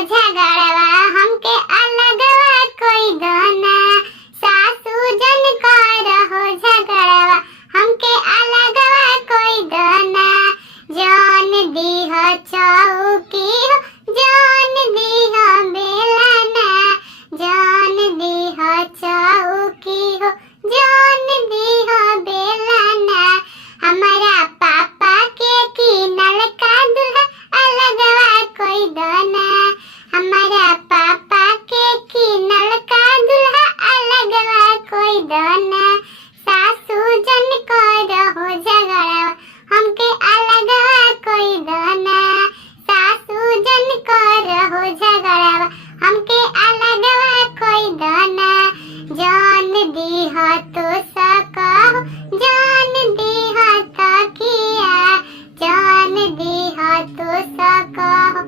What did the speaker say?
झगड़वा हमके अलगवा कोई दोना। सासू जन करहो झगड़वा हमके अलगवा कोई दोना। जान दीह चौकी हो जान दीह बेलना। जान दीह चौकी हो जान दीह बेलना। हमारा पापा के किनल का दुल्हा अलगवा कोई दोना। हमारा पापा के किनल का दुल्हा अलगवा कोई दोना। सासू जन करहो झगड़वा हमके अलगवा कोई दोना। सासू जन करहो झगड़वा हमके अलगवा कोई दोना। जान दीह तो सकहो जान दीह तकिया। जान दीह तो सकहो